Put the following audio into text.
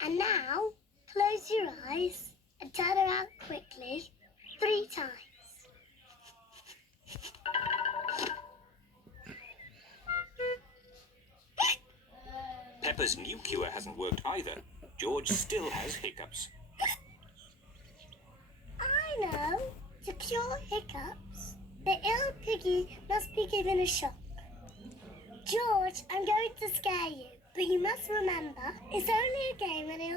And now, close your eyes and turn around quickly 3 times. Peppa's new cure hasn't worked either. George still has hiccups. I know. To cure hiccups, the ill piggy must be given a shock. George, I'm going to scare you, but you must remember, it's only a game and it'll